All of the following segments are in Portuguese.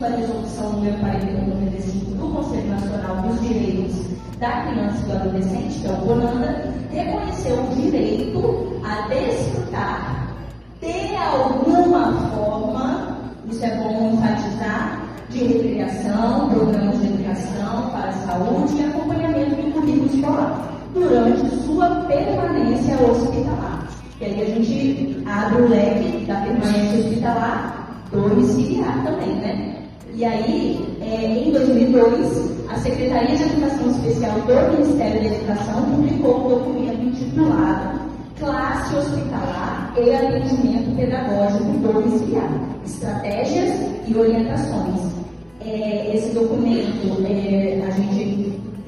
a resolução número 41/95 do Conselho Nacional dos Direitos da Criança e do Adolescente, que é o CONANDA, reconheceu o direito a desfrutar de alguma forma, isso é bom enfatizar, de recreação, programas de educação para a saúde e acompanhamento do currículo escolar durante sua permanência hospitalar. E aí a gente abre o leque da permanência hospitalar domiciliar também, né? E aí, em 2002, a Secretaria de Educação Especial do Ministério da Educação publicou um documento intitulado Classe Hospitalar e Atendimento Pedagógico Domiciliar, Estratégias e Orientações. Esse documento,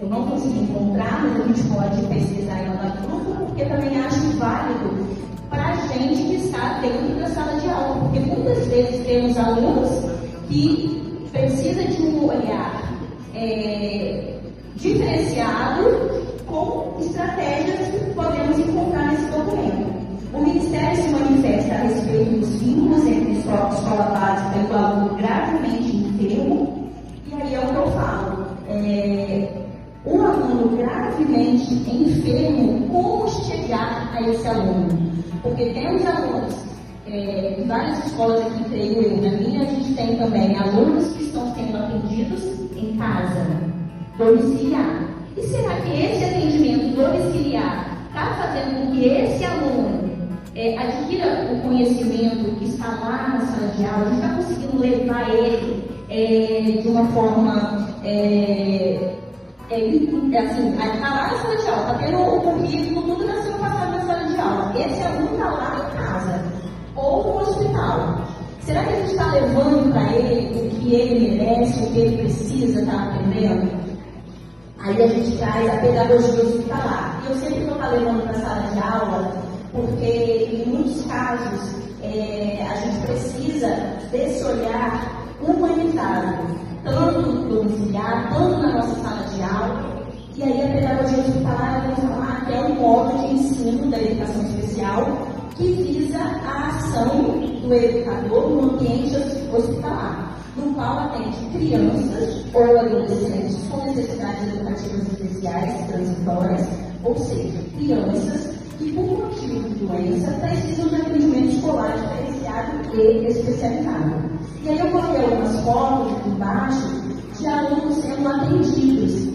eu não consegui encontrar, mas a gente pode pesquisar em outro grupo, porque também acho válido para a gente que está dentro da sala de aula, porque muitas vezes temos alunos que precisam de um olhar diferenciado com estratégias que podemos encontrar nesse documento. O Ministério se manifesta a respeito dos vínculos entre escola básica e o aluno gravemente enfermo, e aí é o que eu falo. O aluno gravemente enfermo, como chegar a esse aluno? Porque temos alunos, em várias escolas aqui, creio eu, na minha, a gente tem também alunos que estão sendo atendidos em casa, domiciliar. E será que esse atendimento domiciliar está fazendo com que esse aluno adquira o conhecimento que está lá na sala de aula? A gente está conseguindo levar ele de uma forma... assim, está lá na sala de aula, está tendo o currículo, tudo está sendo passado na sala de aula. Esse aluno está lá em casa ou no hospital. Será que a gente está levando para ele o que ele merece, o que ele precisa estar aprendendo? Aí a gente traz a pedagogia hospitalar. E eu sempre vou estar levando para a sala de aula, porque em muitos casos a gente precisa desse olhar humanitário, tanto domiciliar, tanto na nossa sala de aula. E aí a pedagogia hospitalar, eu vou falar que é um modo de ensino da educação especial que visa a ação do educador no ambiente hospitalar, no qual atende crianças ou adolescentes com necessidades educativas especiais transitórias, ou seja, crianças que por motivo de doença precisam de atendimento escolar diferenciado e especializado. E aí eu coloquei algumas fotos aqui embaixo de alunos sendo atendidos,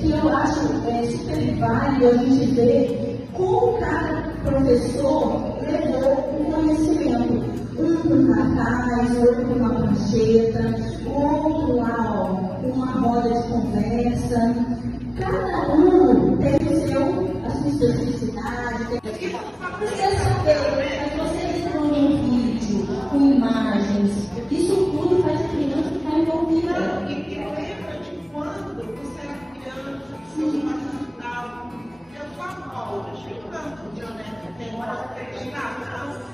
que eu acho super válido a gente ver como cada professor levou o conhecimento. Um com cartaz, outro com uma prancheta, outro lá, com uma roda de conversa. Cada um tem a sua especificidade. Vocês saberem, mas vocês estão no vídeo, com imagens, isso tudo faz a criança ficar envolvida. E lembra de quando você era criança, você participava, eu sou aula, tem uma dança,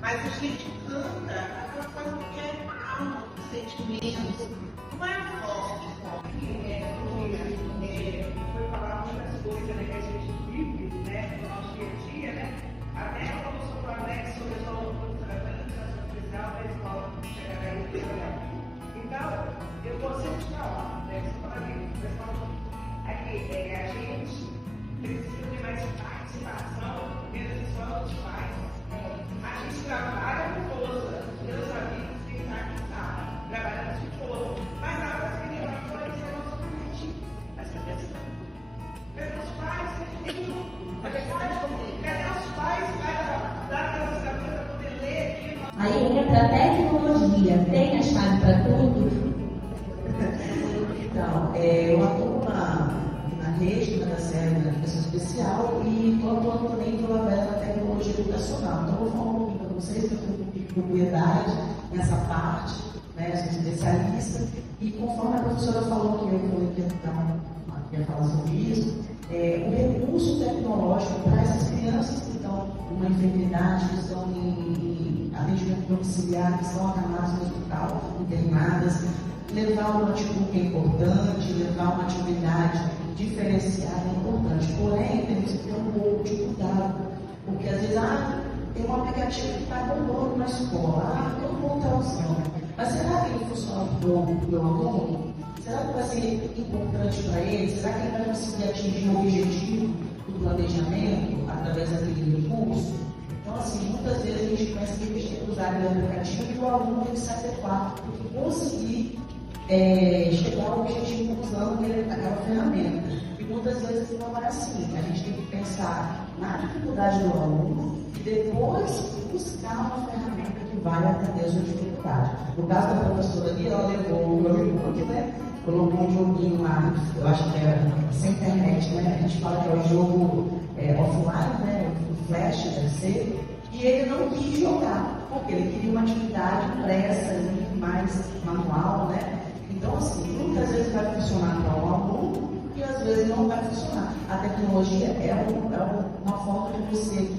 mas a gente canta aquela coisa que é alma, sentimentos, não é a voz. Foi falar muitas coisas, né, que a gente vive, né, no nosso dia a dia, né, até quando eu sou anexo, eu sou especial da escola então, eu vou sempre falar, né, aqui, a gente precisa ter mais participação dentro das escolas dos pais. A gente trabalha com força, meus amigos que estão aqui trabalhando com força, mas a hora que ele vai fazer o nosso coletivo, essa questão. Cadê os pais? Cadê os pais para dar aquelas cabeças para poder ler? Aí entra a tecnologia, tem a chave para tudo. Então, eu atuo na rede da série da educação especial e estou atuando também em Vila Velha na tecnologia educacional. Então, eu vou falar um pouquinho para vocês, que eu tenho um pouquinho de propriedade nessa parte, né, eu sou especialista, e conforme a professora falou que eu vou tentar falar sobre isso, o recurso tecnológico para essas crianças que estão com uma enfermidade, que estão em atendimento domiciliar, que estão acamadas no hospital, internadas, levar um notebook é importante, levar uma atividade diferenciada é importante. Porém, temos que ter um pouco de cuidado, porque às vezes tem um aplicativo que está bombando na escola, todo mundo está usando. Mas será que ele funciona para o meu aluno? Será que vai ser importante para ele? Será que ele vai conseguir atingir o objetivo do planejamento através daquele recurso? Então, assim, muitas vezes a gente pensa que a gente tem que usar o aplicativo e o aluno tem que se adequar para conseguir chegar ao objetivo usando aquela ferramenta. E muitas vezes não é assim. A gente tem que pensar na dificuldade do aluno e depois buscar uma ferramenta que vai atender a sua dificuldade. No caso da professora ali, ela levou o notebook, né? Colocou um joguinho lá, eu acho que era sem internet, né? A gente fala que é o jogo offline, né? O flash, deve ser. E ele não quis jogar, porque ele queria uma atividade impressa, mais manual, né? Então, assim, muitas vezes vai funcionar para um aluno e às vezes não vai funcionar. A tecnologia é uma forma de você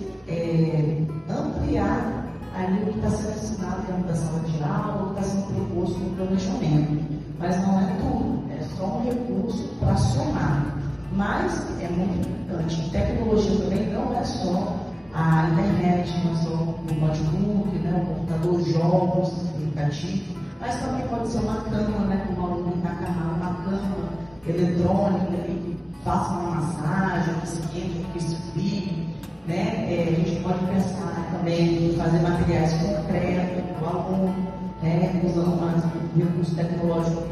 ampliar ali o que está sendo ensinado dentro da sala de aula, o que está sendo proposto no planejamento. Mas não é tudo, é só um recurso para somar. Mas é muito importante. Tecnologia também não é só a internet, não é só o notebook, né, o computador, jogos, aplicativo, mas também pode ser uma cama, né, como o aluno está amarrado, uma cama eletrônica que faça uma massagem, que esquente, que esfrie, né? A gente pode pensar também em fazer materiais concretos para o aluno, né, usando um recurso tecnológico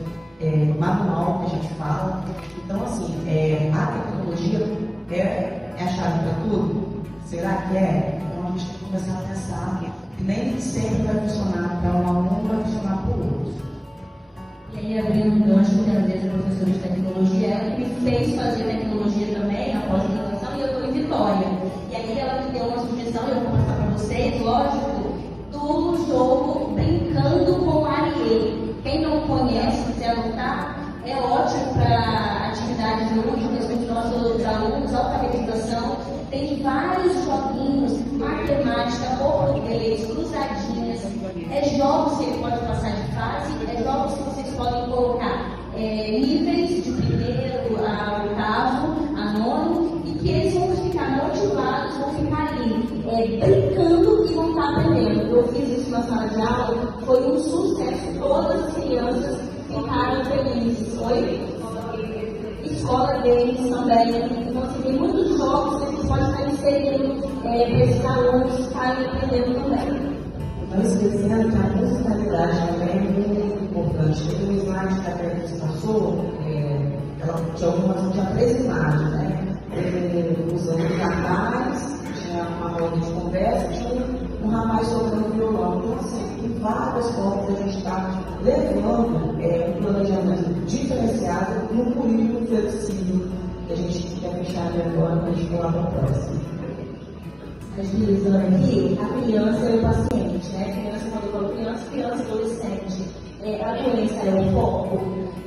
manual que a gente fala. Então, assim, a tecnologia é a chave para tudo? Será que é? Então a gente tem que começar a pensar que nem sempre vai funcionar para um aluno, vai funcionar para o outro. E aí, abrindo um gancho, porque às vezes a professora de tecnologia, ela que me fez fazer tecnologia também, após a graduação, e eu estou em Vitória. E aí ela me deu uma sugestão, eu vou passar para vocês, lógico, do jogo Brincando com Ariel. Quem não conhece, quiser anotar, é ótimo para atividades lúdicas dos nossos alunos, alfabetização. Tem vários joguinhos, matemática, português, cruzadinhas. Jogos que ele pode passar de fase, jogos que vocês podem colocar níveis de primeiro a oitavo, a nono, e que eles vão ficar motivados, vão ficar ali brincando e vão estar aprendendo. Eu fiz isso na sala de aula, foi um sucesso, todas as crianças ficaram felizes. Escola deles também. Então, assim, tem muitos jogos que a gente pode estar inserindo para esses alunos estarem aprendendo também. Não esquecendo que a musicalidade também é muito importante. O slide que a Beth passou, ela tinha 3 imagens, né? Usando cartaz, tinha uma roda de conversa, tinha um rapaz tocando violão. Então, assim, tem várias formas de a gente estar levando um planejamento diferenciado no currículo flexível que a gente quer fechar agora para a gente falar para a próxima. Agilizando aqui, a criança é o paciente, né? Criança, quando eu falo criança e adolescente. A doença é o foco.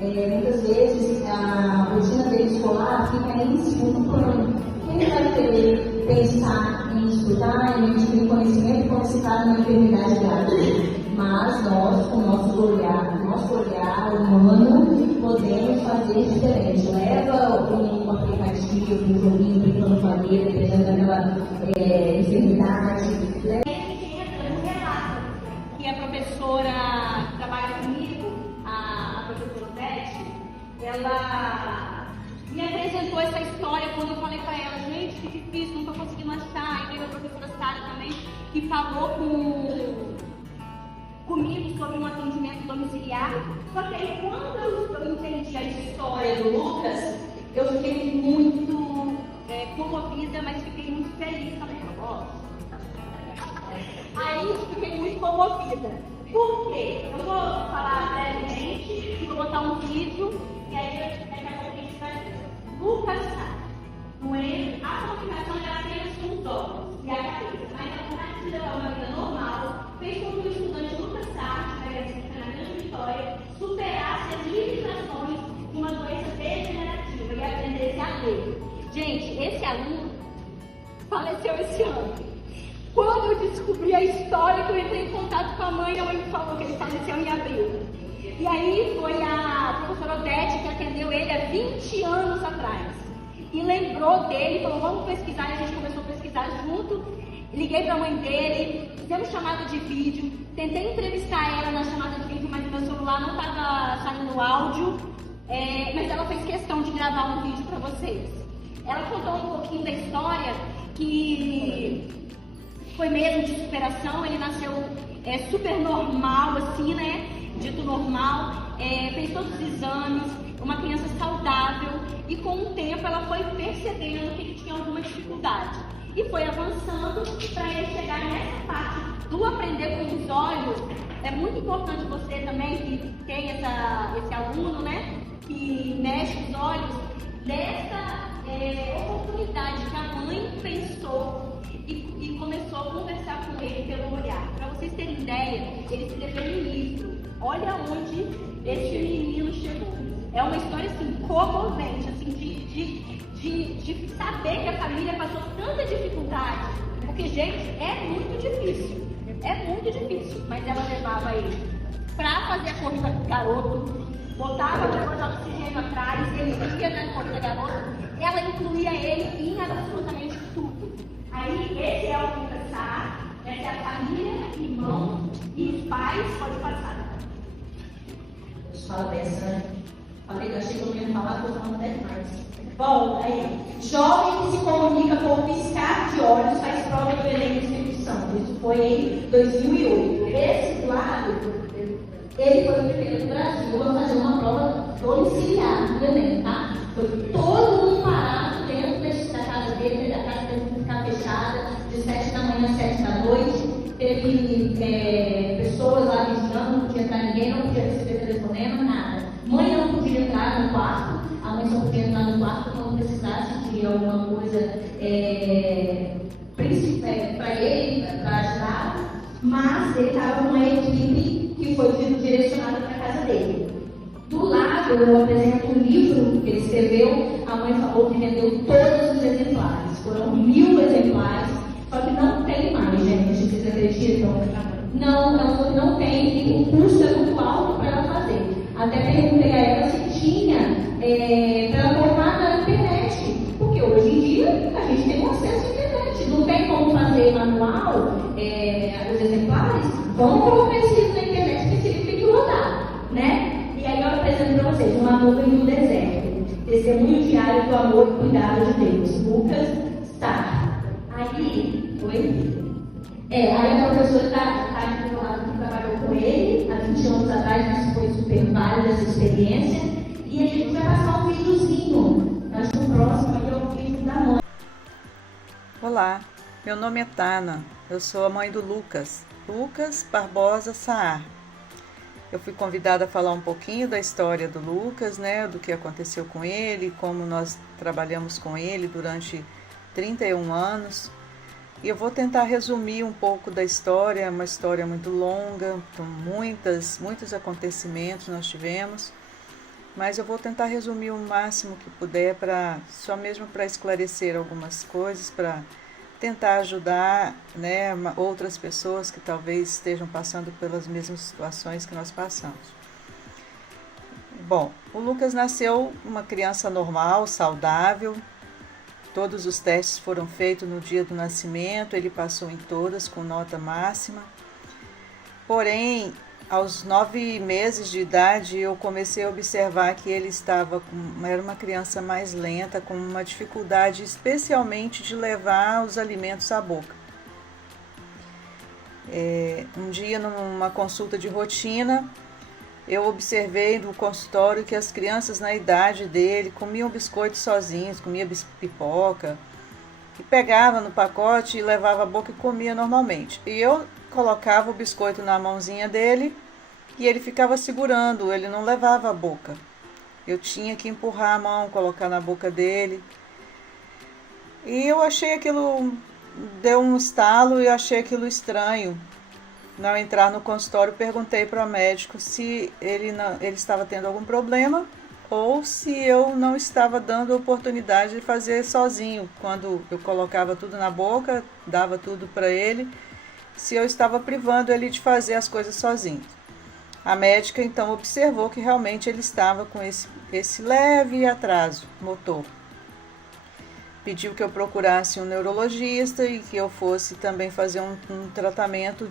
Muitas vezes a rotina dele escolar fica em segundo plano. Quem vai querer pensar em estudar, em adquirir conhecimento quando se está numa enfermidade grave? Mas nós, com o nosso olhar humano, podemos fazer diferente. Leva um aplicativo, um joguinho brincando com a vida, dependendo daquela enfermidade. Um relato que a professora que trabalha comigo, a professora Beth, ela me apresentou essa história quando eu falei para ela, gente, que difícil, não estou conseguindo achar. E teve a professora Sara também, que falou comigo sobre um atendimento domiciliar. Só que aí, quando eu entendi a história do Lucas, eu fiquei muito comovida, mas fiquei muito feliz também. Aí fiquei muito comovida. Por quê? Eu vou falar brevemente e vou botar um vídeo e aí daqui a pouco a gente vai ver. Lucas Sá. Com ele, a comunicação era apenas com os olhos e a cabeça, mas a vontade de levar uma vida normal fez com que o estudante Lucas Sá, da Grande Vitória, superasse as limitações de uma doença degenerativa e aprendesse a ler. Gente, esse aluno faleceu esse ano. Quando eu descobri a história, que eu entrei em contato com a mãe me falou que ele faleceu em abril. E aí foi a professora Odete que atendeu ele há 20 anos atrás. E lembrou dele, falou, vamos pesquisar, e a gente começou a pesquisar junto. Liguei para a mãe dele, fizemos chamada de vídeo, tentei entrevistar ela na chamada de vídeo, lá não estava saindo áudio, mas ela fez questão de gravar um vídeo para vocês. Ela contou um pouquinho da história, que foi mesmo de superação. Ele nasceu super normal, assim, né? Dito normal, fez todos os exames, uma criança saudável, e com o tempo ela foi percebendo que ele tinha alguma dificuldade e foi avançando para ele chegar nessa parte do aprender com os olhos. É muito importante você também, que tem esse aluno, né, que mexe os olhos, dessa oportunidade que a mãe pensou e começou a conversar com ele pelo olhar. Para vocês terem ideia, ele escreveu um livro. Olha onde esse menino chegou. É uma história assim, comovente, assim, de saber que a família passou tanta dificuldade. Porque, gente, é muito difícil. É muito difícil. Mas ela levava ele para fazer a corrida do garoto, botava o negócio de oxigênio atrás, ele ia na corrida do garoto, ela incluía ele em absolutamente tudo. Aí, esse é o Lucas Saar, essa é a família, irmão e os pais. Pode passar. Fala dessa, né? Falei que eu achei que eu ia falar, estou falando até demais. Bom, aí, jovem que se comunica com o piscar de olhos faz prova do Enem do Espírito Santo. Isso foi em 2008. Esse lado, ele foi o primeiro do Brasil a fazer uma prova domiciliar do Enem, tá? Foi todo mundo parado dentro da casa dele, a casa teve que ficar fechada, de 7 da manhã às 7 da noite. Teve pessoas lá vigiando, não podia entrar ninguém, não podia receber telefonema, nada. Mãe não podia entrar no quarto, a mãe só podia entrar no quarto quando precisasse de alguma coisa para ele, para ajudar, mas ele estava com uma equipe que foi direcionada para a casa dele. Do lado, eu apresento um livro que ele escreveu, a mãe falou que vendeu todos os exemplares, foram 1000 exemplares, só que não tem mais, gente, vocês acreditam? Não tem, e o custo é muito alto para ela fazer. Até perguntei a ela se tinha para ela colocar na internet, porque hoje em dia a gente tem acesso à internet, não tem como fazer manual, os exemplares, vamos colocar esse livro na internet, que esse livro tem que rodar, né? E aí eu apresento para vocês uma nuvem no deserto, testemunho diário do amor e cuidado de Deus, Lucas Saar. Aí a professora está aqui do lado que trabalhou com ele há 20 anos atrás, mas foi super válida essa experiência. E a gente vai passar um videozinho. Acho que o próximo aqui é o vídeo da mãe. Olá, meu nome é Tana, eu sou a mãe do Lucas Barbosa Saar. Eu fui convidada a falar um pouquinho da história do Lucas, né, do que aconteceu com ele, como nós trabalhamos com ele durante 31 anos. E eu vou tentar resumir um pouco da história, é uma história muito longa, com muitos acontecimentos nós tivemos, mas eu vou tentar resumir o máximo que puder, só mesmo para esclarecer algumas coisas, para tentar ajudar, né, outras pessoas que talvez estejam passando pelas mesmas situações que nós passamos. Bom, o Lucas nasceu uma criança normal, saudável. Todos os testes foram feitos no dia do nascimento, ele passou em todas com nota máxima. Porém, aos 9 meses de idade, eu comecei a observar que ele era uma criança mais lenta, com uma dificuldade especialmente de levar os alimentos à boca. Um dia, numa consulta de rotina, eu observei no consultório que as crianças na idade dele comiam biscoito sozinhos, comiam pipoca, e pegava no pacote e levava à boca e comia normalmente. E eu colocava o biscoito na mãozinha dele e ele ficava segurando, ele não levava à boca. Eu tinha que empurrar a mão, colocar na boca dele. E eu achei aquilo, deu um estalo e achei aquilo estranho. Ao entrar no consultório, perguntei para o médico se ele estava tendo algum problema ou se eu não estava dando oportunidade de fazer sozinho. Quando eu colocava tudo na boca, dava tudo para ele, se eu estava privando ele de fazer as coisas sozinho. A médica então observou que realmente ele estava com esse leve atraso motor. Pediu que eu procurasse um neurologista e que eu fosse também fazer um tratamento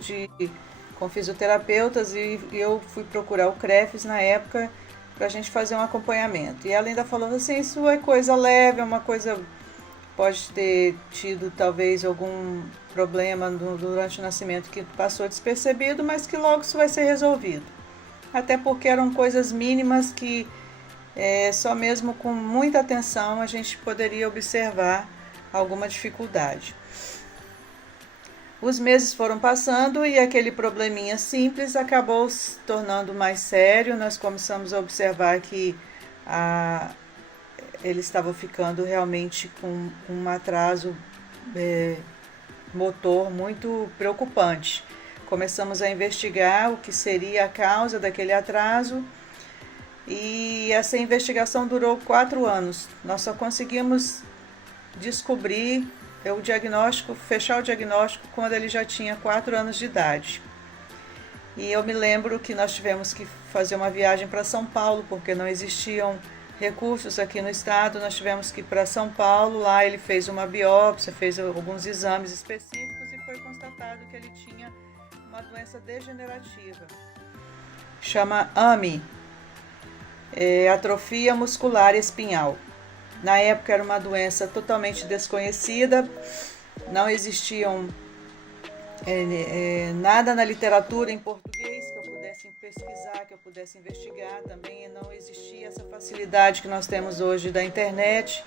com fisioterapeutas e eu fui procurar o CREFES na época para a gente fazer um acompanhamento. E ela ainda falou assim, isso é coisa leve, é uma coisa, pode ter tido talvez algum problema durante o nascimento que passou despercebido, mas que logo isso vai ser resolvido. Até porque eram coisas mínimas que só mesmo com muita atenção a gente poderia observar alguma dificuldade. Os meses foram passando e aquele probleminha simples acabou se tornando mais sério. Nós começamos a observar que ele estava ficando realmente com um atraso motor muito preocupante. Começamos a investigar o que seria a causa daquele atraso e essa investigação durou 4 anos. Nós só conseguimos descobrir fechar o diagnóstico quando ele já tinha 4 anos de idade. E eu me lembro que nós tivemos que fazer uma viagem para São Paulo, porque não existiam recursos aqui no estado, nós tivemos que ir para São Paulo, lá ele fez uma biópsia, fez alguns exames específicos e foi constatado que ele tinha uma doença degenerativa, chama AME, atrofia muscular espinhal. Na época era uma doença totalmente desconhecida, não existiam nada na literatura em português que eu pudesse pesquisar, que eu pudesse investigar. Também não existia essa facilidade que nós temos hoje da internet.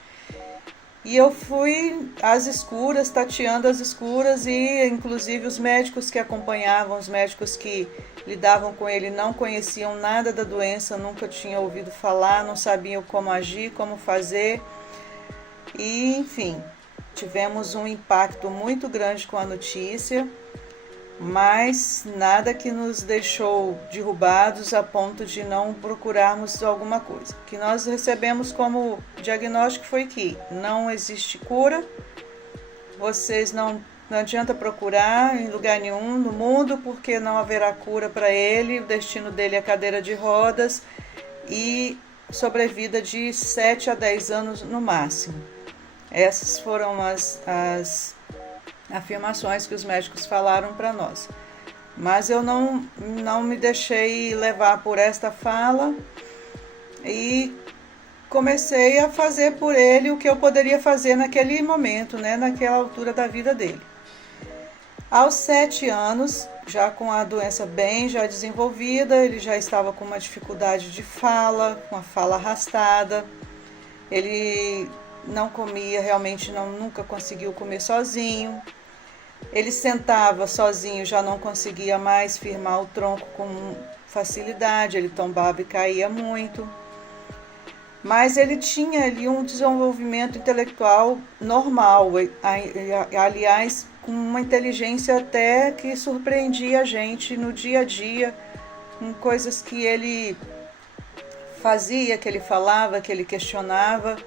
E eu fui às escuras, tateando às escuras, e inclusive os médicos que acompanhavam, os médicos que lidavam com ele não conheciam nada da doença, nunca tinham ouvido falar, não sabiam como agir, como fazer. E, enfim, tivemos um impacto muito grande com a notícia, mas nada que nos deixou derrubados a ponto de não procurarmos alguma coisa. O que nós recebemos como diagnóstico foi que não existe cura, vocês não adianta procurar em lugar nenhum no mundo, porque não haverá cura para ele, o destino dele é cadeira de rodas e sobrevida de 7 a 10 anos no máximo. Essas foram as afirmações que os médicos falaram para nós. Mas eu não me deixei levar por esta fala e comecei a fazer por ele o que eu poderia fazer naquele momento, naquela altura da vida dele. Aos 7 anos, já com a doença bem já desenvolvida, ele já estava com uma dificuldade de fala, com a fala arrastada. Ele não comia, realmente nunca conseguiu comer sozinho. Ele sentava sozinho, já não conseguia mais firmar o tronco com facilidade, ele tombava e caía muito. Mas ele tinha ali um desenvolvimento intelectual normal, aliás, com uma inteligência até que surpreendia a gente no dia a dia, com coisas que ele fazia, que ele falava, que ele questionava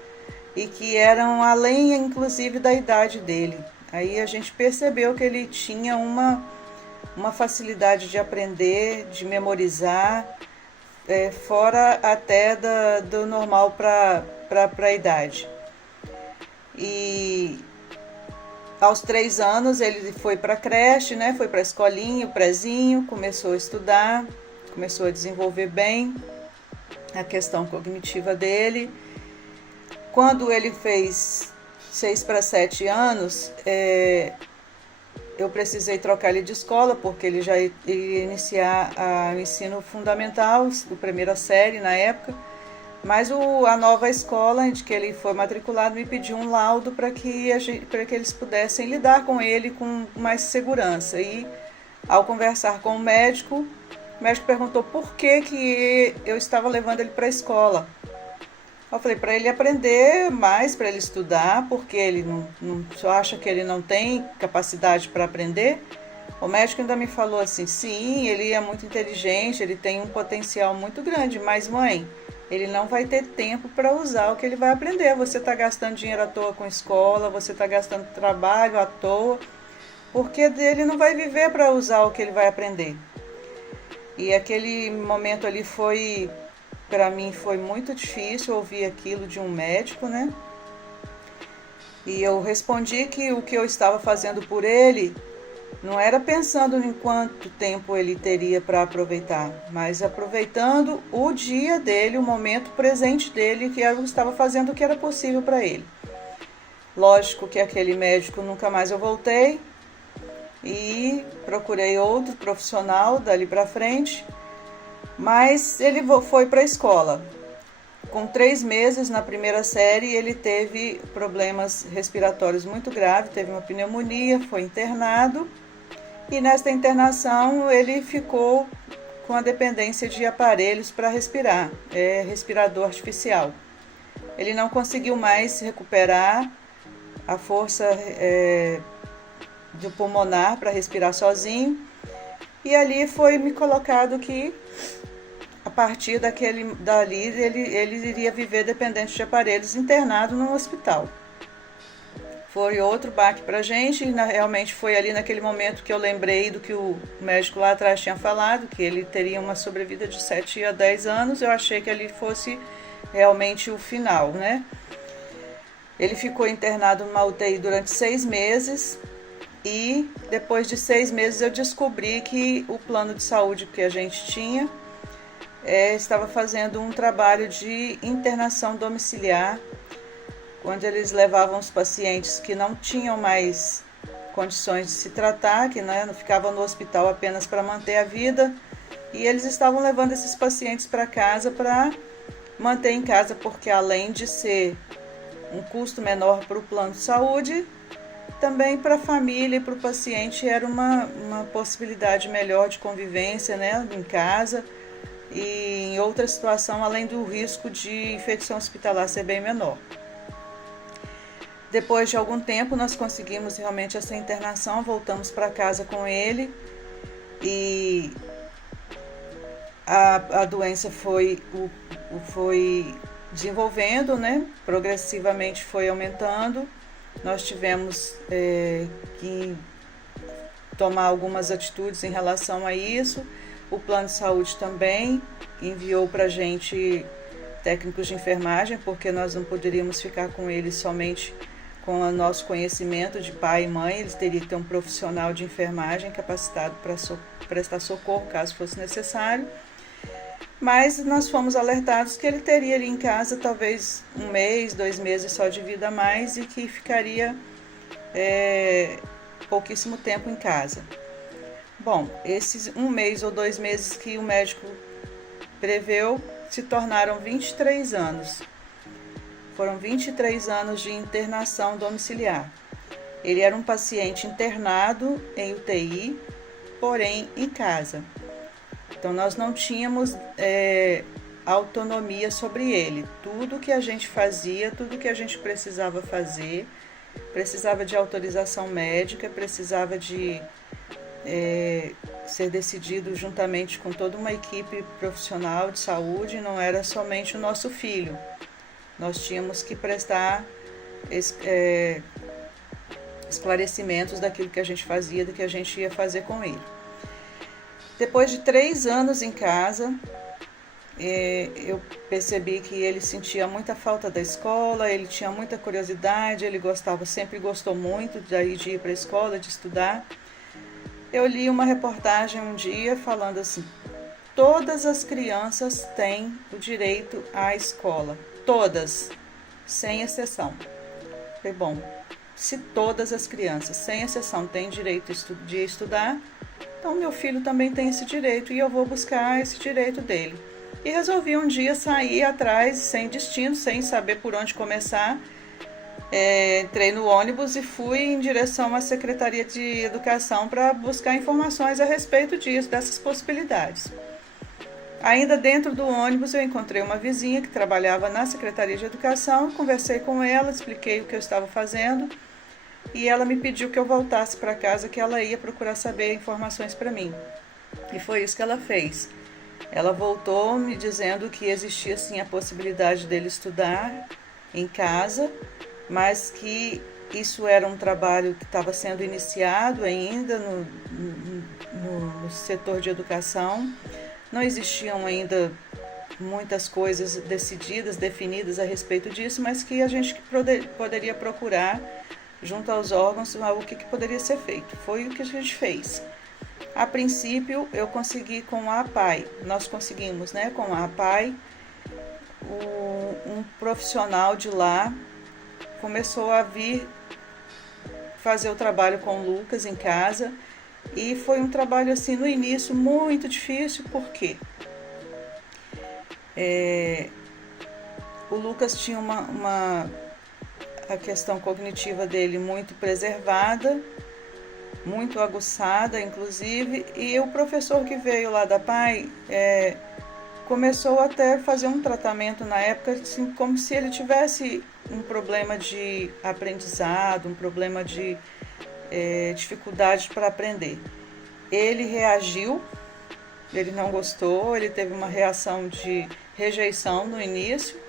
e que eram além, inclusive, da idade dele. Aí a gente percebeu que ele tinha uma facilidade de aprender, de memorizar, fora até do normal para a idade. E aos 3 anos ele foi para a creche, foi para a escolinha, o prezinho, começou a estudar, começou a desenvolver bem a questão cognitiva dele. Quando ele fez 6 para 7 anos, eu precisei trocar ele de escola, porque ele já ia iniciar o ensino fundamental, a primeira série na época, mas a nova escola em que ele foi matriculado me pediu um laudo para que eles pudessem lidar com ele com mais segurança. E ao conversar com o médico perguntou por que eu estava levando ele para a escola. Eu falei, para ele aprender mais, para ele estudar, porque ele não só acha que ele não tem capacidade para aprender. O médico ainda me falou assim, sim, ele é muito inteligente, ele tem um potencial muito grande, mas mãe, ele não vai ter tempo para usar o que ele vai aprender. Você está gastando dinheiro à toa com escola, você está gastando trabalho à toa, porque ele não vai viver para usar o que ele vai aprender. E aquele momento ali para mim foi muito difícil ouvir aquilo de um médico, E eu respondi que o que eu estava fazendo por ele Não era pensando em quanto tempo ele teria para aproveitar, mas aproveitando o dia dele, o momento presente dele, que era o que estava fazendo o que era possível para ele. Lógico que aquele médico nunca mais eu voltei e procurei outro profissional dali para frente, mas ele foi para a escola. Com 3 meses na primeira série, ele teve problemas respiratórios muito graves, teve uma pneumonia, foi internado. E nesta internação ele ficou com a dependência de aparelhos para respirar, respirador artificial. Ele não conseguiu mais recuperar a força do pulmonar para respirar sozinho. E ali foi me colocado que a partir dali ele iria viver dependente de aparelhos, internado num hospital. Foi outro baque para a gente, e realmente foi ali naquele momento que eu lembrei do que o médico lá atrás tinha falado, que ele teria uma sobrevida de 7 a 10 anos, eu achei que ali fosse realmente o final, né? Ele ficou internado numa UTI durante 6 meses, e depois de 6 meses eu descobri que o plano de saúde que a gente tinha estava fazendo um trabalho de internação domiciliar, onde eles levavam os pacientes que não tinham mais condições de se tratar, que não ficavam no hospital apenas para manter a vida, e eles estavam levando esses pacientes para casa para manter em casa, porque além de ser um custo menor para o plano de saúde, também para a família e para o paciente era uma possibilidade melhor de convivência, né, em casa, e em outra situação, além do risco de infecção hospitalar ser bem menor. Depois de algum tempo, nós conseguimos realmente essa internação, voltamos para casa com ele, e a doença foi desenvolvendo, né? Progressivamente foi aumentando. Nós tivemos que tomar algumas atitudes em relação a isso. O plano de saúde também enviou para a gente técnicos de enfermagem, porque nós não poderíamos ficar com ele somente com o nosso conhecimento de pai e mãe. Eles teriam que ter um profissional de enfermagem capacitado para prestar socorro caso fosse necessário. Mas nós fomos alertados que ele teria ali em casa talvez 1 mês, 2 meses só de vida a mais, e que ficaria pouquíssimo tempo em casa. Bom, esses 1 mês ou 2 meses que o médico preveu se tornaram 23 anos. Foram 23 anos de internação domiciliar. Ele era um paciente internado em UTI, porém em casa. Então nós não tínhamos autonomia sobre ele. Tudo que a gente fazia, tudo que a gente precisava fazer, precisava de autorização médica, precisava de ser decidido juntamente com toda uma equipe profissional de saúde, não era somente o nosso filho. Nós tínhamos que prestar esclarecimentos daquilo que a gente fazia, do que a gente ia fazer com ele. Depois de 3 anos em casa, eu percebi que ele sentia muita falta da escola, ele tinha muita curiosidade, ele sempre gostou muito de ir para a escola, de estudar. Eu li uma reportagem um dia falando assim: todas as crianças têm o direito à escola, todas, sem exceção. Falei, bom, se todas as crianças, sem exceção, têm direito de estudar, então meu filho também tem esse direito e eu vou buscar esse direito dele. E resolvi um dia sair atrás, sem destino, sem saber por onde começar. Entrei no ônibus e fui em direção à Secretaria de Educação para buscar informações a respeito disso, dessas possibilidades. Ainda dentro do ônibus eu encontrei uma vizinha que trabalhava na Secretaria de Educação, conversei com ela, expliquei o que eu estava fazendo e ela me pediu que eu voltasse para casa, que ela ia procurar saber informações para mim. E foi isso que ela fez. Ela voltou me dizendo que existia sim a possibilidade dele estudar em casa, mas que isso era um trabalho que estava sendo iniciado ainda no setor de educação. Não existiam ainda muitas coisas decididas, definidas a respeito disso, mas que a gente poderia procurar junto aos órgãos, o que poderia ser feito. Foi o que a gente fez. A princípio, eu consegui com a APAE, nós conseguimos, né, com a APAE, um profissional de lá começou a vir fazer o trabalho com o Lucas em casa, e foi um trabalho assim no início muito difícil, porque o Lucas tinha a questão cognitiva dele muito preservada, muito aguçada, inclusive, e o professor que veio lá da PAI começou até a fazer um tratamento na época, assim, como se ele tivesse um problema de aprendizado, um problema de dificuldade para aprender. Ele reagiu, ele não gostou, ele teve uma reação de rejeição no início,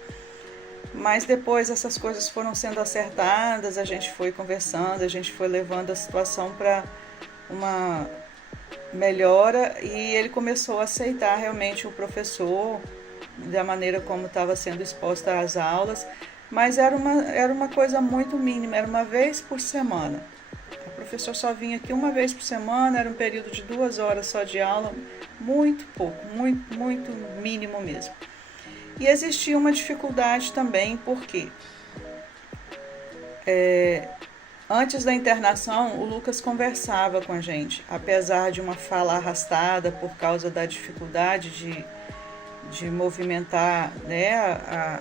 mas depois essas coisas foram sendo acertadas, a gente foi conversando, a gente foi levando a situação para uma melhora, e ele começou a aceitar realmente o professor da maneira como estava sendo exposta às aulas, mas era uma coisa muito mínima, era uma vez por semana. O professor só vinha aqui uma vez por semana, era um período de 2 horas só de aula, muito pouco, muito mínimo mesmo. E existia uma dificuldade também, porque antes da internação, o Lucas conversava com a gente, apesar de uma fala arrastada por causa da dificuldade de movimentar, né,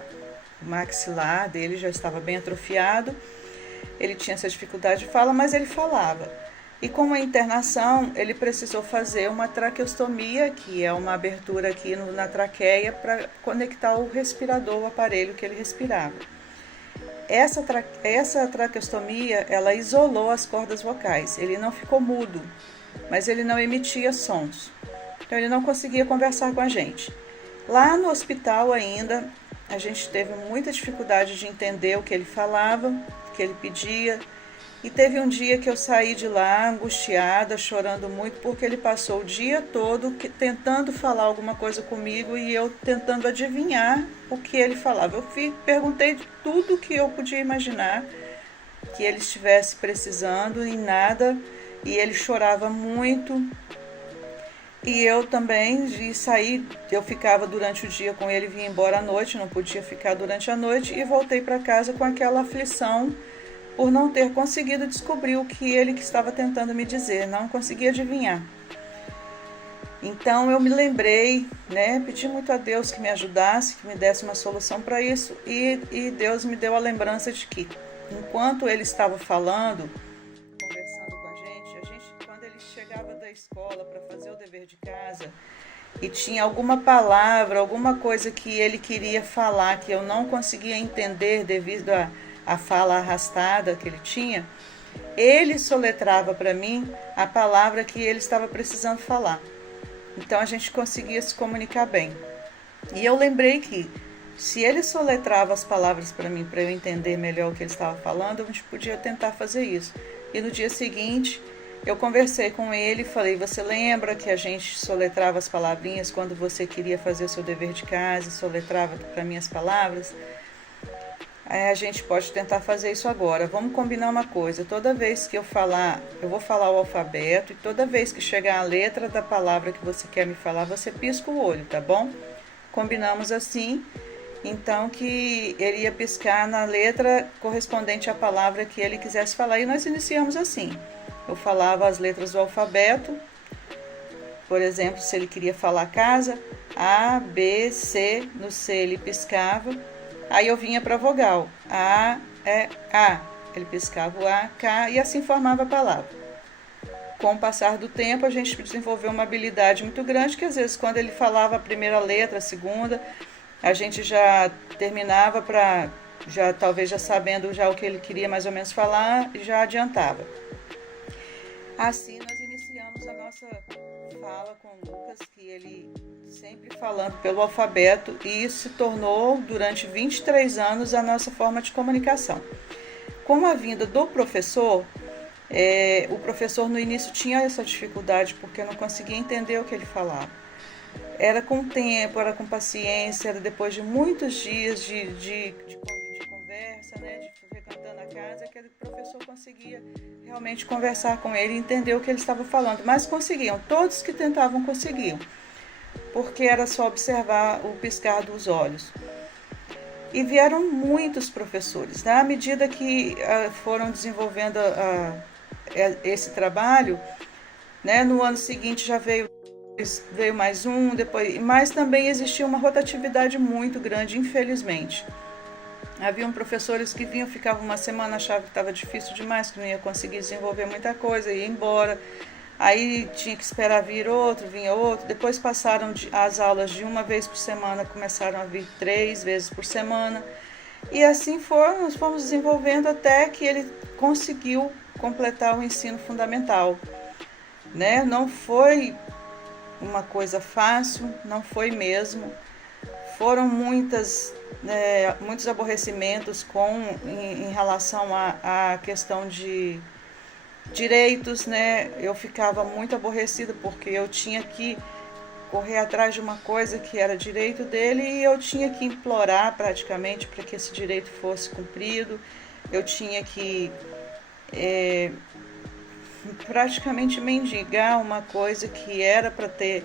o maxilar dele já estava bem atrofiado, ele tinha essa dificuldade de fala, mas ele falava. E com a internação, ele precisou fazer uma traqueostomia, que é uma abertura aqui na traqueia para conectar o respirador, o aparelho que ele respirava. Essa traqueostomia, ela isolou as cordas vocais. Ele não ficou mudo, mas ele não emitia sons. Então ele não conseguia conversar com a gente. Lá no hospital ainda, a gente teve muita dificuldade de entender o que ele falava, o que ele pedia. E teve um dia que eu saí de lá angustiada, chorando muito, porque ele passou o dia todo tentando falar alguma coisa comigo e eu tentando adivinhar o que ele falava. Eu perguntei de tudo que eu podia imaginar que ele estivesse precisando e nada, e ele chorava muito. E eu também eu ficava durante o dia com ele, vinha embora à noite, não podia ficar durante a noite, e voltei para casa com aquela aflição por não ter conseguido descobrir o que ele estava tentando me dizer, não conseguia adivinhar. Então eu me lembrei, né, pedi muito a Deus que me ajudasse, que me desse uma solução para isso, e Deus me deu a lembrança de que, enquanto ele estava falando, conversando com a gente, quando ele chegava da escola para fazer o dever de casa, e tinha alguma palavra, alguma coisa que ele queria falar, que eu não conseguia entender devido a fala arrastada que ele tinha, ele soletrava para mim a palavra que ele estava precisando falar. Então a gente conseguia se comunicar bem. E eu lembrei que se ele soletrava as palavras para mim, para eu entender melhor o que ele estava falando, a gente podia tentar fazer isso. E no dia seguinte eu conversei com ele e falei: você lembra que a gente soletrava as palavrinhas quando você queria fazer o seu dever de casa e soletrava para mim as palavras? A gente pode tentar fazer isso agora. Vamos combinar uma coisa: toda vez que eu vou falar o alfabeto, e toda vez que chegar a letra da palavra que você quer me falar, você pisca o olho, tá bom? Combinamos assim, então, que ele ia piscar na letra correspondente à palavra que ele quisesse falar, e nós iniciamos assim. Eu falava as letras do alfabeto, por exemplo, se ele queria falar casa, A, B, C, no C ele piscava. Aí eu vinha para a vogal, A, E, A. Ele piscava o A, K, e assim formava a palavra. Com o passar do tempo, a gente desenvolveu uma habilidade muito grande, que às vezes quando ele falava a primeira letra, a segunda, a gente já terminava talvez já sabendo já o que ele queria mais ou menos falar, e já adiantava. Assim nós iniciamos a nossa fala com o Lucas, que ele sempre falando pelo alfabeto, e isso se tornou durante 23 anos a nossa forma de comunicação. Com a vinda do professor, o professor no início tinha essa dificuldade porque eu não conseguia entender o que ele falava. Era com tempo, era com paciência, era depois de muitos dias de conversa, né, de frequentando a casa, que aquele professor conseguia realmente conversar com ele e entender o que ele estava falando. Mas conseguiam, todos que tentavam conseguiam, porque era só observar o piscar dos olhos. E vieram muitos professores. À medida que foram desenvolvendo esse trabalho, né, no ano seguinte já veio mais um, depois, mas também existia uma rotatividade muito grande, infelizmente. Haviam professores que vinham, ficavam uma semana, achavam que estava difícil demais, que não ia conseguir desenvolver muita coisa, ia embora. Aí tinha que esperar vir outro, vinha outro. Depois passaram as aulas de uma vez por semana, começaram a vir 3 vezes por semana. E assim nós fomos desenvolvendo até que ele conseguiu completar o ensino fundamental. Né? Não foi uma coisa fácil, não foi mesmo. Foram muitos aborrecimentos em relação à questão de direitos, né? Eu ficava muito aborrecida porque eu tinha que correr atrás de uma coisa que era direito dele e eu tinha que implorar praticamente para que esse direito fosse cumprido. Eu tinha que praticamente mendigar uma coisa que era para ter,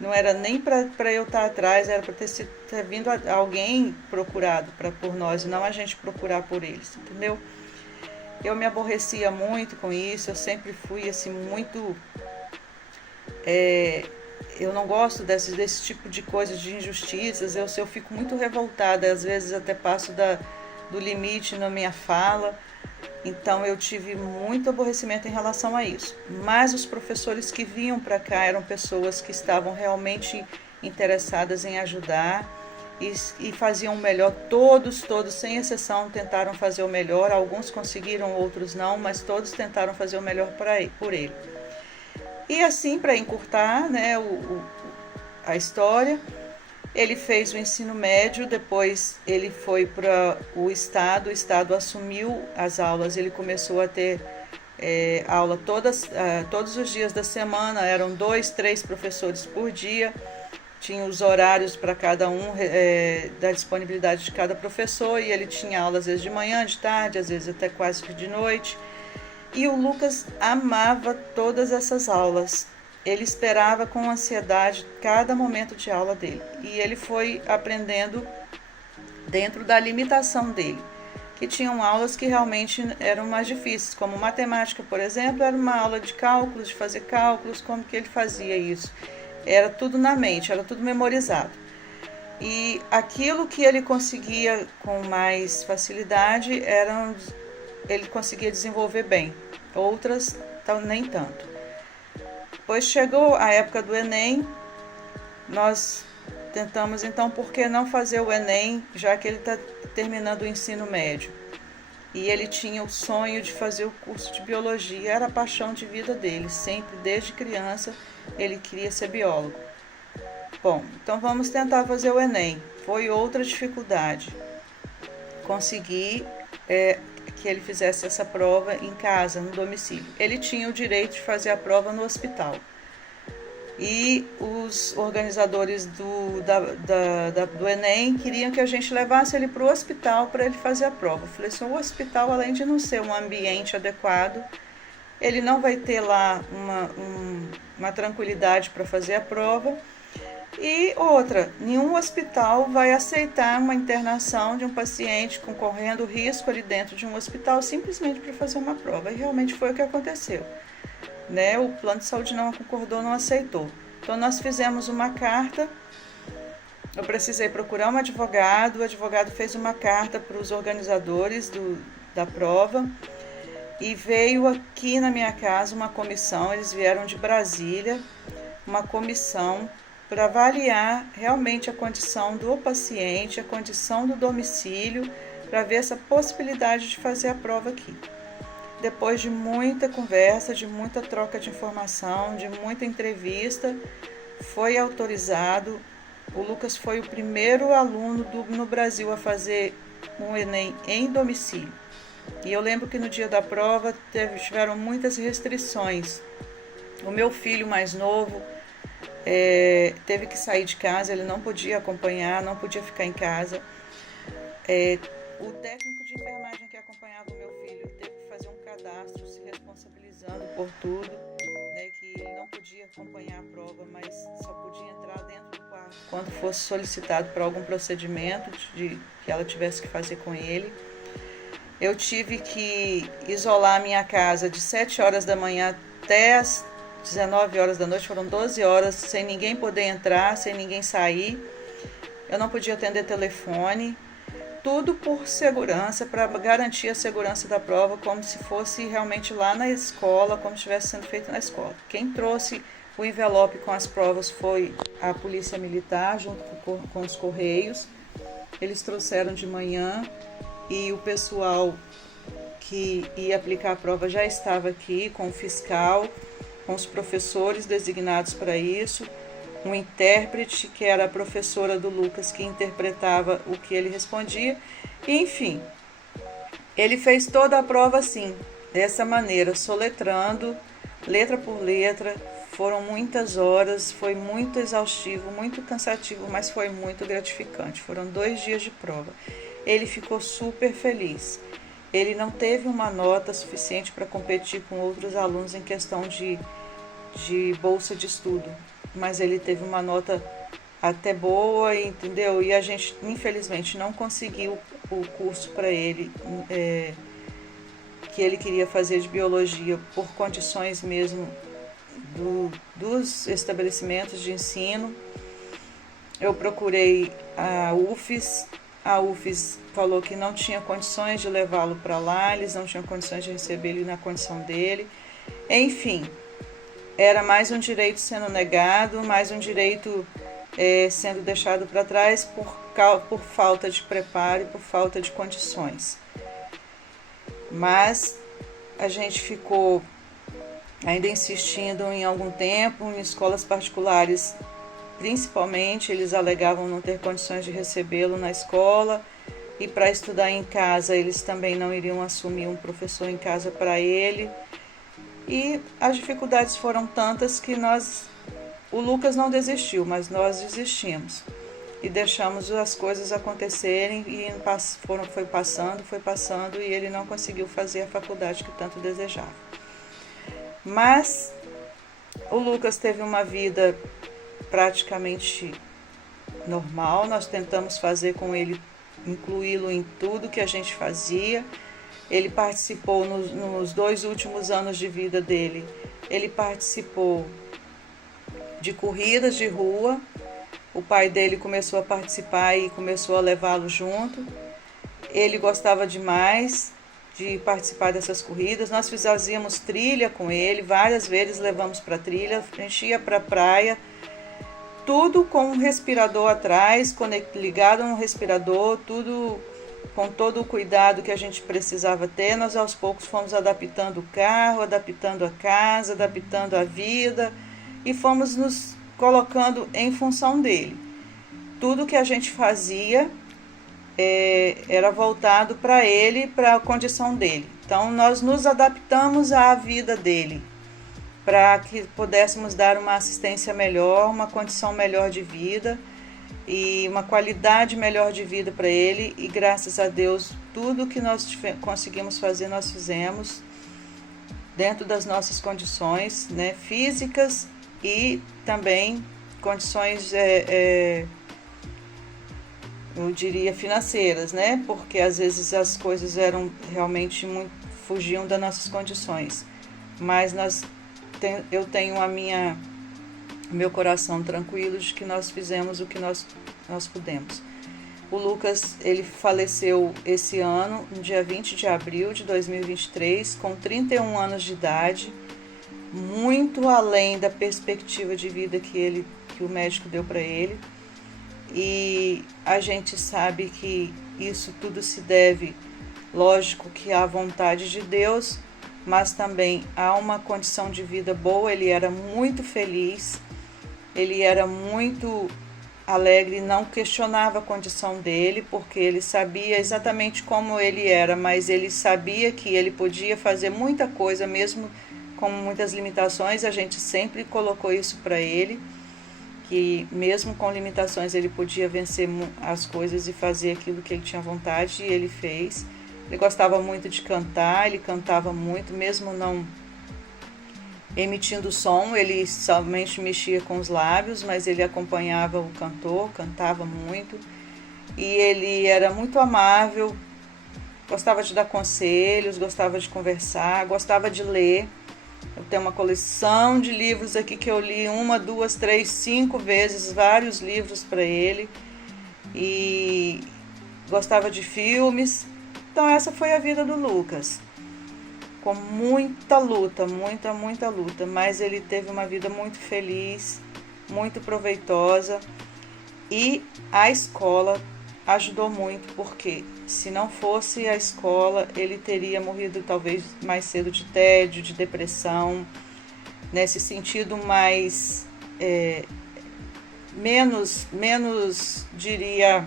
não era nem para eu estar atrás, era para ter vindo alguém procurado por nós, não a gente procurar por eles, entendeu? Eu me aborrecia muito com isso, eu sempre fui assim muito... eu não gosto desse tipo de coisas, de injustiças, eu fico muito revoltada, às vezes até passo do limite na minha fala. Então eu tive muito aborrecimento em relação a isso. Mas os professores que vinham para cá eram pessoas que estavam realmente interessadas em ajudar e faziam o melhor. Todos, sem exceção, tentaram fazer o melhor. Alguns conseguiram, outros não, mas todos tentaram fazer o melhor por ele. E assim, para encurtar, né, a história, ele fez o ensino médio, depois ele foi para o Estado assumiu as aulas, ele começou a ter aula todos os dias da semana, eram 2, 3 professores por dia, tinha os horários para cada um, da disponibilidade de cada professor, e ele tinha aula às vezes de manhã, de tarde, às vezes até quase de noite. E o Lucas amava todas essas aulas. Ele esperava com ansiedade cada momento de aula dele. E ele foi aprendendo dentro da limitação dele, que tinham aulas que realmente eram mais difíceis, como matemática, por exemplo, era uma aula de cálculos, de fazer cálculos, como que ele fazia isso? Era tudo na mente, era tudo memorizado. E aquilo que ele conseguia com mais facilidade, ele conseguia desenvolver bem, outras nem tanto. Depois chegou a época do Enem, nós tentamos então, por que não fazer o Enem, já que ele está terminando o ensino médio. E ele tinha o sonho de fazer o curso de biologia, era a paixão de vida dele, sempre, desde criança, ele queria ser biólogo. Bom, então vamos tentar fazer o Enem. Foi outra dificuldade, conseguir que ele fizesse essa prova em casa, no domicílio. Ele tinha o direito de fazer a prova no hospital. E os organizadores do Enem queriam que a gente levasse ele para o hospital para ele fazer a prova. Eu falei assim, o hospital, além de não ser um ambiente adequado, ele não vai ter lá uma tranquilidade para fazer a prova. E outra, nenhum hospital vai aceitar uma internação de um paciente correndo risco ali dentro de um hospital simplesmente para fazer uma prova. E realmente foi o que aconteceu. Né? O plano de saúde não concordou, não aceitou. Então nós fizemos uma carta, eu precisei procurar um advogado, o advogado fez uma carta para os organizadores da prova e veio aqui na minha casa uma comissão, eles vieram de Brasília, uma comissão para avaliar realmente a condição do paciente, a condição do domicílio, para ver essa possibilidade de fazer a prova aqui. Depois de muita conversa, de muita troca de informação, de muita entrevista, foi autorizado. O Lucas foi o primeiro aluno no Brasil a fazer um Enem em domicílio. E eu lembro que no dia da prova tiveram muitas restrições. O meu filho mais novo teve que sair de casa, ele não podia acompanhar, não podia ficar em casa. O técnico de enfermagem que acompanhava o meu filho teve que cadastro, se responsabilizando por tudo, né, que ele não podia acompanhar a prova, mas só podia entrar dentro do quarto quando fosse solicitado para algum procedimento que ela tivesse que fazer com ele. Eu tive que isolar a minha casa de 7 horas da manhã até as 19 horas da noite, foram 12 horas, sem ninguém poder entrar, sem ninguém sair. Eu não podia atender telefone, tudo por segurança, para garantir a segurança da prova, como se fosse realmente lá na escola, como estivesse sendo feito na escola. Quem trouxe o envelope com as provas foi a Polícia Militar, junto com os Correios. Eles trouxeram de manhã e o pessoal que ia aplicar a prova já estava aqui com o fiscal, com os professores designados para isso, um intérprete, que era a professora do Lucas, que interpretava o que ele respondia. E, enfim, ele fez toda a prova assim, dessa maneira, soletrando, letra por letra. Foram muitas horas, foi muito exaustivo, muito cansativo, mas foi muito gratificante. Foram 2 dias de prova. Ele ficou super feliz. Ele não teve uma nota suficiente para competir com outros alunos em questão de bolsa de estudo, mas ele teve uma nota até boa, entendeu? E a gente, infelizmente, não conseguiu o curso para ele, que ele queria fazer de biologia, por condições mesmo dos estabelecimentos de ensino. Eu procurei a UFES falou que não tinha condições de levá-lo para lá, eles não tinham condições de receber ele na condição dele. Enfim, era mais um direito sendo negado, mais um direito sendo deixado para trás por falta de preparo e por falta de condições. Mas a gente ficou ainda insistindo em algum tempo, em escolas particulares principalmente, eles alegavam não ter condições de recebê-lo na escola, e para estudar em casa eles também não iriam assumir um professor em casa para ele. E as dificuldades foram tantas que o Lucas não desistiu, mas nós desistimos e deixamos as coisas acontecerem, e foi passando, e ele não conseguiu fazer a faculdade que tanto desejava. Mas o Lucas teve uma vida praticamente normal. Nós tentamos fazer com ele, incluí-lo em tudo que a gente fazia. Ele participou nos 2 últimos anos de vida dele, ele participou de corridas de rua. O pai dele começou a participar e começou a levá-lo junto. Ele gostava demais de participar dessas corridas. Nós fazíamos trilha com ele, várias vezes levamos para trilha, a gente ia para a praia, tudo com um respirador atrás, ligado no respirador, tudo com todo o cuidado que a gente precisava ter. Nós aos poucos fomos adaptando o carro, adaptando a casa, adaptando a vida, e fomos nos colocando em função dele. Tudo que a gente fazia era voltado para ele, para a condição dele. Então nós nos adaptamos à vida dele, para que pudéssemos dar uma assistência melhor, uma condição melhor de vida e uma qualidade melhor de vida para ele. E graças a Deus, tudo que nós conseguimos fazer, nós fizemos dentro das nossas condições, né, físicas, e também condições, eu diria, financeiras, né, porque às vezes as coisas eram realmente fugiam das nossas condições. Mas eu tenho meu coração tranquilo de que nós fizemos o que nós pudemos. O Lucas, ele faleceu esse ano, no dia 20 de abril de 2023, com 31 anos de idade, muito além da perspectiva de vida que o médico deu para ele. E a gente sabe que isso tudo se deve, lógico, que à vontade de Deus, mas também há uma condição de vida boa. Ele era muito feliz, ele era muito alegre, não questionava a condição dele, porque ele sabia exatamente como ele era, mas ele sabia que ele podia fazer muita coisa, mesmo com muitas limitações. A gente sempre colocou isso para ele, que mesmo com limitações ele podia vencer as coisas e fazer aquilo que ele tinha vontade, e ele fez. Ele gostava muito de cantar, ele cantava muito, mesmo não emitindo som, ele somente mexia com os lábios, mas ele acompanhava o cantor, cantava muito. E ele era muito amável, gostava de dar conselhos, gostava de conversar, gostava de ler. Eu tenho uma coleção de livros aqui que eu li 1, 2, 3, 5 vezes, vários livros para ele. E gostava de filmes. Então essa foi a vida do Lucas. Com muita luta, muita luta, mas ele teve uma vida muito feliz, muito proveitosa, e a escola ajudou muito, porque se não fosse a escola, ele teria morrido talvez mais cedo de tédio, de depressão, nesse sentido mais, menos, diria,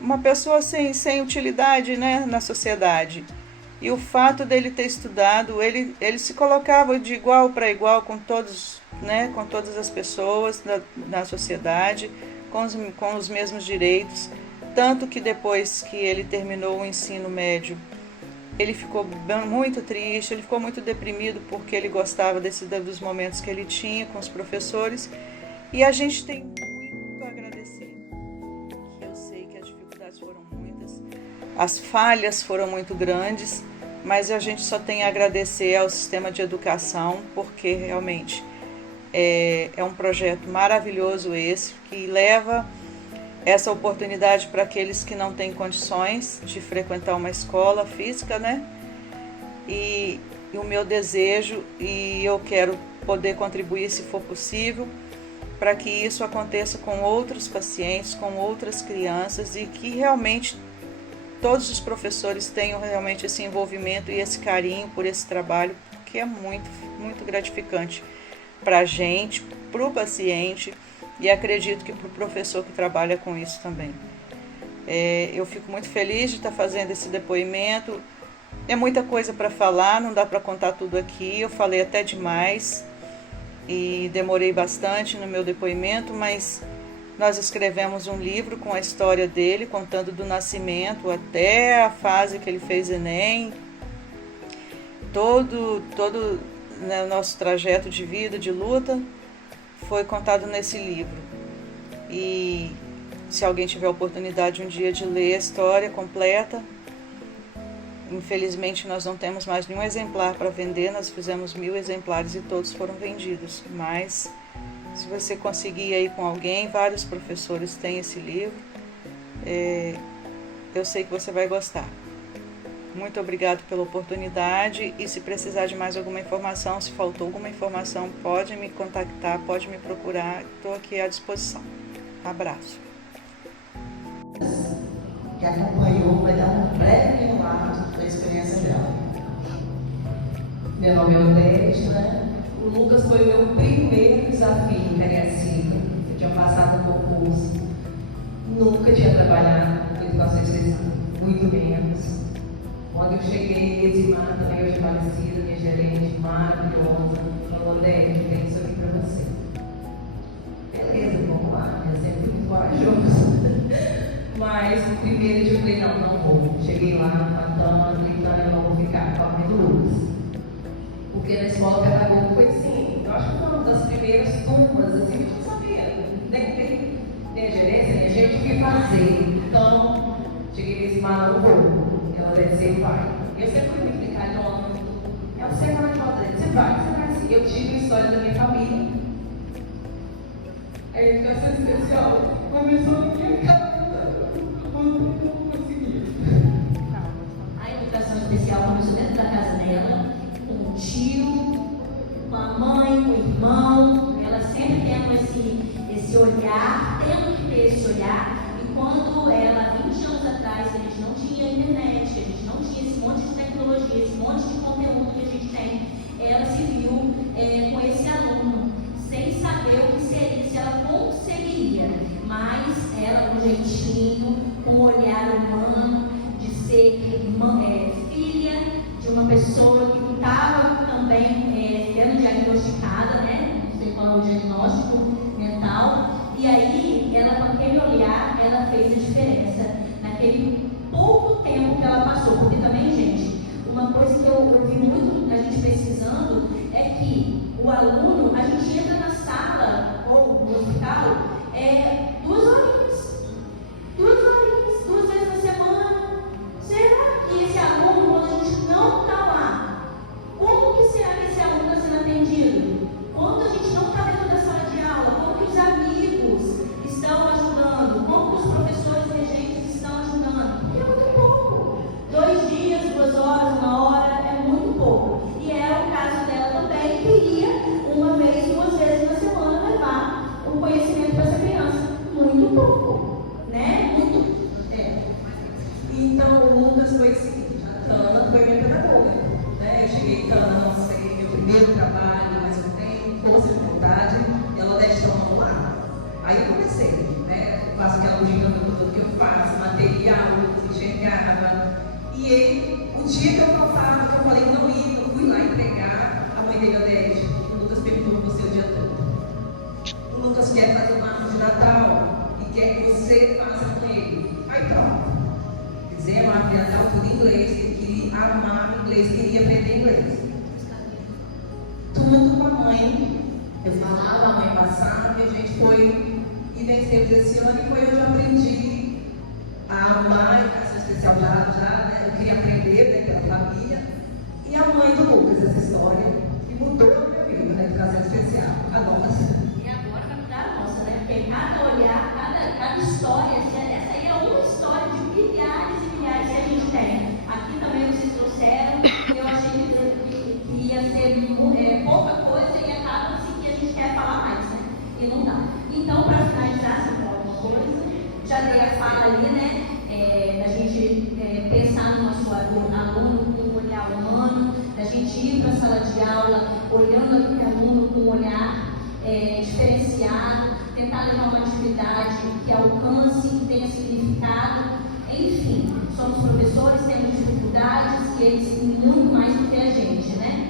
uma pessoa sem utilidade, né, na sociedade. E o fato dele ter estudado, ele se colocava de igual para igual com todos, né, com todas as pessoas na sociedade, com os mesmos direitos. Tanto que depois que ele terminou o ensino médio, ele ficou muito triste, ele ficou muito deprimido, porque ele gostava dos momentos que ele tinha com os professores. E a gente tem muito a agradecer. Eu sei que as dificuldades foram muitas, as falhas foram muito grandes, mas a gente só tem a agradecer ao sistema de educação, porque realmente é um projeto maravilhoso esse, que leva essa oportunidade para aqueles que não têm condições de frequentar uma escola física, né? E o meu desejo, e eu quero poder contribuir, se for possível, para que isso aconteça com outros pacientes, com outras crianças, e que realmente todos os professores tenham realmente esse envolvimento e esse carinho por esse trabalho, que é muito gratificante para a gente, para o paciente, e acredito que para o professor que trabalha com isso também. Eu fico muito feliz de estar fazendo esse depoimento. É muita coisa para falar, não dá para contar tudo aqui, eu falei até demais e demorei bastante no meu depoimento, mas nós escrevemos um livro com a história dele, contando do nascimento até a fase que ele fez Enem, todo o nosso trajeto de vida, de luta, foi contado nesse livro. E se alguém tiver a oportunidade um dia de ler a história completa, infelizmente nós não temos mais nenhum exemplar para vender, nós fizemos 1000 exemplares e todos foram vendidos, mas se você conseguir aí com alguém, vários professores têm esse livro, eu sei que você vai gostar. Muito obrigado pela oportunidade, e se precisar de mais alguma informação, se faltou alguma informação, pode me contactar, pode me procurar, estou aqui à disposição. Abraço. Que acompanhou, vai dar um breve relato da experiência dela. Meu nome é Odete, né? O Lucas foi meu primeiro desafio em Cariacica. Eu tinha passado um concurso, nunca tinha trabalhado com educação especial, muito menos. Quando eu cheguei, Edmar, também hoje falecida, minha gerente maravilhosa, falou: Odete, tem isso aqui para você. Beleza, vamos lá, eu sempre fui muito corajoso. Mas primeiro eu falei: não vou. Cheguei lá, matando, gritando, eu não vou ficar com a mãe do Lucas. Porque na escola pedagógica foi assim, eu acho que foi uma das primeiras turmas, assim, a gente não sabia, nem a gerência, nem a gente o que fazer. Então, cheguei nesse mal, não vou. Ela deve ser vai. Eu sempre fui muito brincalhona, ela sempre vai de volta, você vai assim. Eu tive a história da minha família. A educação especial começou na minha casa, eu não conseguia. A educação especial começou dentro da casa dela, com o tio, com a mãe, com o irmão. Ela sempre tendo esse olhar, tendo que ter esse olhar. E quando ela, 20 anos atrás, a gente não tinha internet, a gente não tinha esse monte de tecnologia, esse monte de conteúdo que a gente tem, ela se viu com esse aluno, sem saber o que seria, se ela conseguiria, mas ela com jeitinho, com um olhar humano, de ser filha de uma pessoa que estava também sendo diagnosticada, né? Não sei qual é o diagnóstico mental. E aí, ela com aquele olhar, ela fez a diferença. Naquele pouco muito a gente pesquisando é que o aluno, a gente entra na sala ou no hospital 2 horinhas, 2 vezes na semana. Será que esse aluno, quando a gente não está lá, como que será que esse aluno está sendo atendido? Quando a gente não está dentro da sala de aula, como que os amigos estão ajudando? Como que os professores regentes estão ajudando? Porque é muito pouco. 2 dias, 2 horas, 1 hora, é muito pouco. E era o caso dela também, que ia 1 vez, 2 vezes na semana levar o conhecimento para essa criança. Muito pouco, né? Então, o Lucas foi o seguinte: a Tana foi minha pedagoga. Né? Eu cheguei, Tana, não sei, meu primeiro trabalho, mas eu tenho força de vontade, e ela deixa eu lá. Aí eu comecei, né? Faço aquela dinâmica que eu faço, material, Lucas enxergava. E ele, o dia que eu faltava, que eu falei que não ia, eu fui lá entregar, a mãe dele, Odete, o Lucas perguntou para você o dia todo. O Lucas quer fazer uma árvore de Natal e quer que você faça com ele. Aí pronto. Fizemos a árvore de Natal tudo em inglês, ele queria amar inglês, queria aprender inglês. Tudo com a mãe. Eu falava, a mãe passava, e a gente foi e vencemos esse ano, e foi onde eu aprendi a amar a educação especial já, né? Eu queria aprender, né, pela família. E a mãe do Lucas, essa história, que mudou a minha vida na educação especial, a nossa. E agora vai mudar a nossa, né? Porque cada olhar, cada história, essa aí é uma história de milhares e milhares que a gente tem. Aqui também vocês trouxeram, eu achei que ia ser pouca coisa e acaba assim que a gente quer falar mais, né? E não dá. Então, para finalizar, se for alguma coisa, já dei a fala ali, né? Da gente pensar no nosso aluno com um olhar humano, da gente ir para a sala de aula olhando aquele aluno com um olhar diferenciado, tentar levar uma atividade que alcance, que tenha significado. Enfim, somos professores, temos dificuldades, e eles têm muito mais do que a gente, né?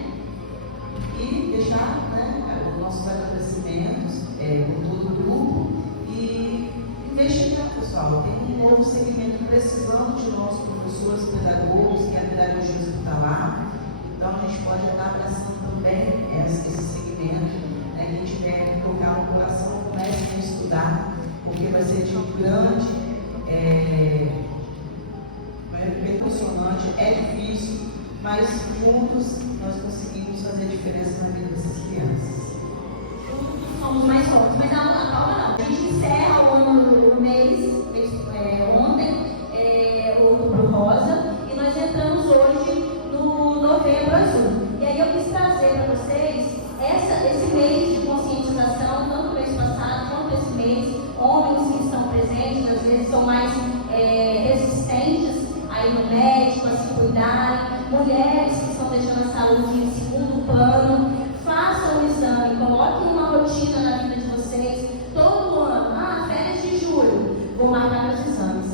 E deixar, né, o nosso agradecimentos com todo o grupo e investigar, pessoal. Tem um novo segmento precisando de nós, professores, pedagogos, que é a pedagogia hospitalar. Então, a gente pode estar abraçando também esse segmento. Né, quem tiver que tocar no coração, comece a estudar, porque vai ser de um grande, emocionante, é difícil, mas juntos nós conseguimos fazer diferença na vida dessas crianças. Somos mais fortes, mas a prova não. A gente encerra o ano do mês, ontem, Outubro Rosa, e nós entramos hoje no Novembro Azul. E aí eu quis trazer para vocês esse mês de conscientização, tanto o mês passado quanto esse mês. Homens que estão presentes, às vezes são mais resistentes a ir no médico, a se cuidarem, mulheres que estão deixando a saúde em segundo plano. Façam o exame, coloquem uma rotina na vida de vocês, todo ano. Férias de julho, vou marcar meus exames.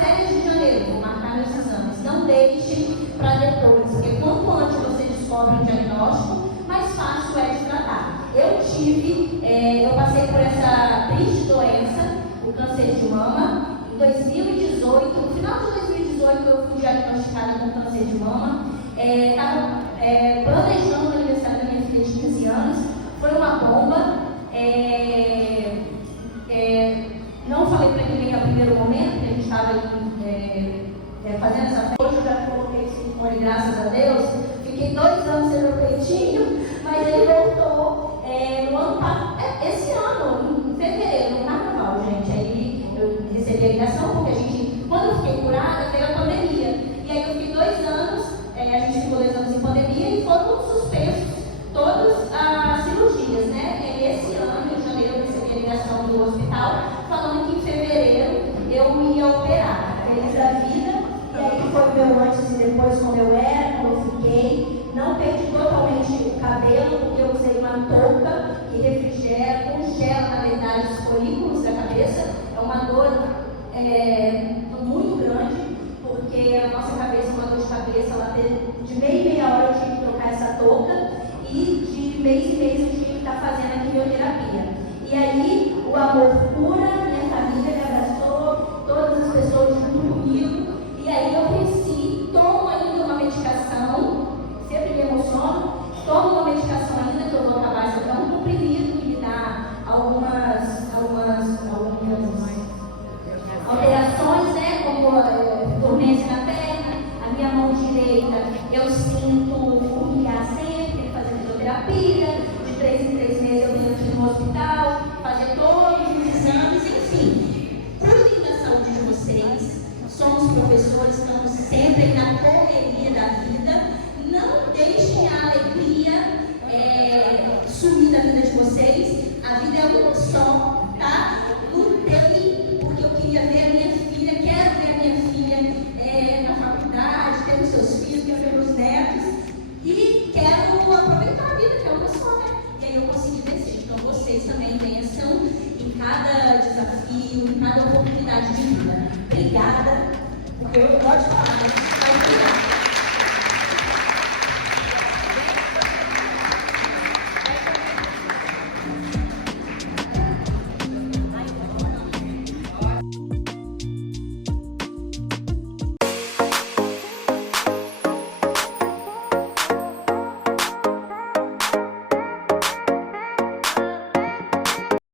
Férias de janeiro, vou marcar meus exames. Não deixem para depois, porque quanto antes você descobre o diagnóstico, mais fácil é de tratar. Eu passei por essa triste doença, o câncer de mama, em 2018, no final de 2018 eu fui diagnosticada com câncer de mama. Estava planejando o aniversário da minha filha de 15 anos, foi uma bomba. Não falei para ninguém no primeiro momento, porque a gente estava fazendo essa festa. Hoje eu já coloquei esse fone, graças a Deus. Fiquei 2 anos sem meu peitinho, mas ele voltou no ano passado, esse ano, em fevereiro, no carnaval, gente. Aí eu recebi a ligação, porque quando eu fiquei curada, veio a pandemia. E aí eu fiquei 2 anos, a gente ficou 2 anos em pandemia e foram suspensos todas as cirurgias, né? Esse ano, em janeiro, eu recebi a ligação do hospital, falando que em fevereiro eu ia operar. Feliz da vida. E aí foi meu antes e depois, como eu era, como eu fiquei. Não perdi totalmente o cabelo, porque eu usei uma touca que refrigera, congela, na verdade, os folículos da cabeça. É uma dor muito grande, porque a nossa cabeça é uma dor de cabeça. De meia hora eu tinha que trocar essa touca, e de mês em mês eu tinha que estar fazendo a quimioterapia. E aí o amor cura, minha família me abraçou, todas as pessoas junto comigo, e aí eu cresci, tomo ainda uma medicação, sempre em cada oportunidade de vida. Obrigada, porque eu gosto de falar, mas obrigada.